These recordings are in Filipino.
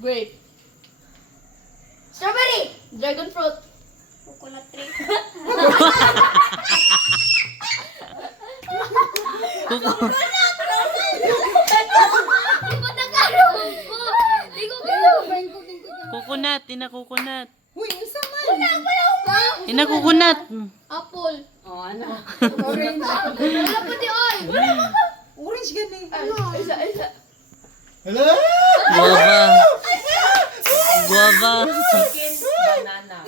Grape. Strawberry. Dragon fruit. Coconut tree. Coconut, coconut. Uy, isa man. Coconut. Apple. Oh, ano? Orange. Wala pa di oy. Orange gani. Isa. Hello? Guava. Banana.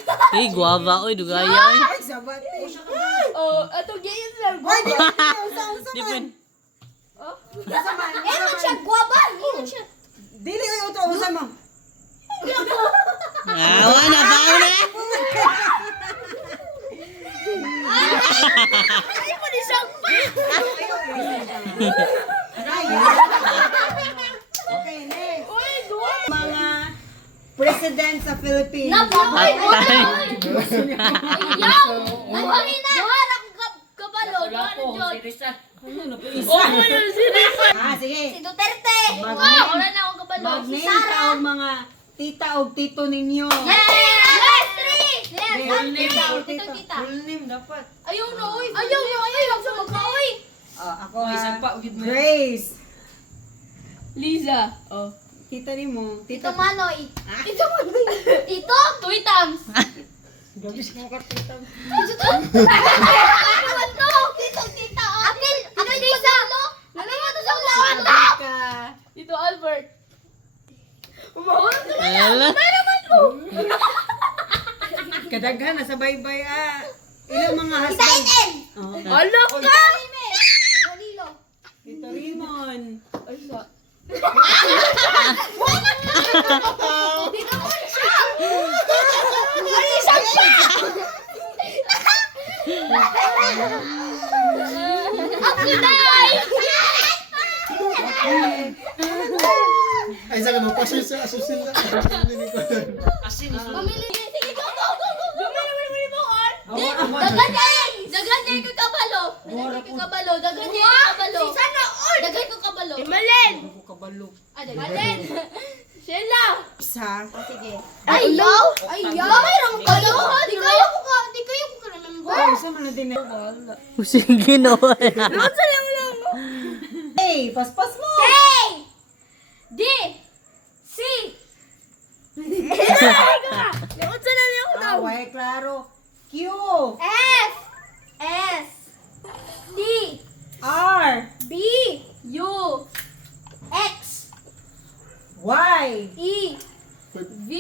Guava. Oy, dugaya. Ay, sabat. Oh, ato gayon lang. Ay, di usa Di man. Usa man. Ewan siya, guava. Ewan siya. Dili ay uto usa man. Wala ba na? Ay, pa ni Sangpa. Okay, next. Uy, duwa. Mga president sa Philippines. Patay. Yaw. Ay, na. Duwara ko kabalo. Wala Duwara po, Diyos. si Rizal. Sige. Si Duterte. Mag- Wala na akong kabalo. Si Mag-name Sara. ka og mga tita o tito ninyo. Yes, three. Yes, Full name three. daw, Ito tito. kita. Full name dapat. Ayaw na uy. Ayaw, ayaw sa magkaoy. Ako Uy, sagpa, ugid mo. Grace. Liza. Oh. Tita ni mo. Tito Manoy. Ah. Tito Manoy. Tito. Tweetams. Gabi siya ka tita. Ano to? Tito, tita. Akil, akil Lisa. Ano mo to sa ulawan to? Dito Albert. Wala. Kadaghan na sa baybay ilang mga Tita husband. Eden. Oh. Ala ka. Manilo. Tito Rimon. Ay, sa. Tito Moncha. Marisa pa. Ako day. Ay, saka magpasya sa asusin na. Asin is Pamili. Sige, go, go, go, go. Dagan Daghan niya yung kabalo. Daghan ko kabalo. Daghan niya yung kabalo. Si Sana all. Daghan ko kabalo. Malen. Ako kabalo. Malen. Sheila. Sa Sige. Ayaw? Ayaw? Mayroon kayo? Di kayo ko ka. Di kayo ko ka remember. Ay, sa man na din. Sige no. Hey, paspas mo. K. D. C. Away, klaro. Q. F. S. T. R. B. U. X. Y. E. V.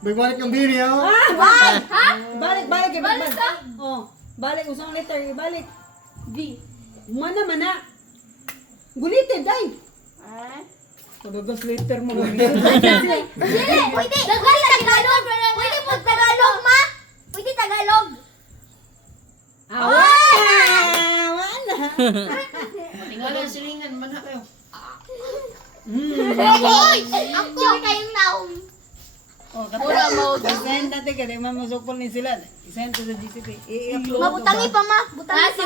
Magbalik yung bini, ha? Y. Ha? Balik. Balik ka? Oh, balik. Usang letter. Balik. V. Mana. Gulitin, day. Pagagas letter mo. Pwede. Pwede. Tagalog. Pwede po Tagalog, ma? Pwede Tagalog. Wala. Wala. Tingala, silingan, mana kayo. Hoy! Ako kayong naong. Oh, Mura mo. Isend natin ka. Di man masukol ni sila. Isend to sa GCP. I-upload. Mabutangi pa, ma. Butangi pa.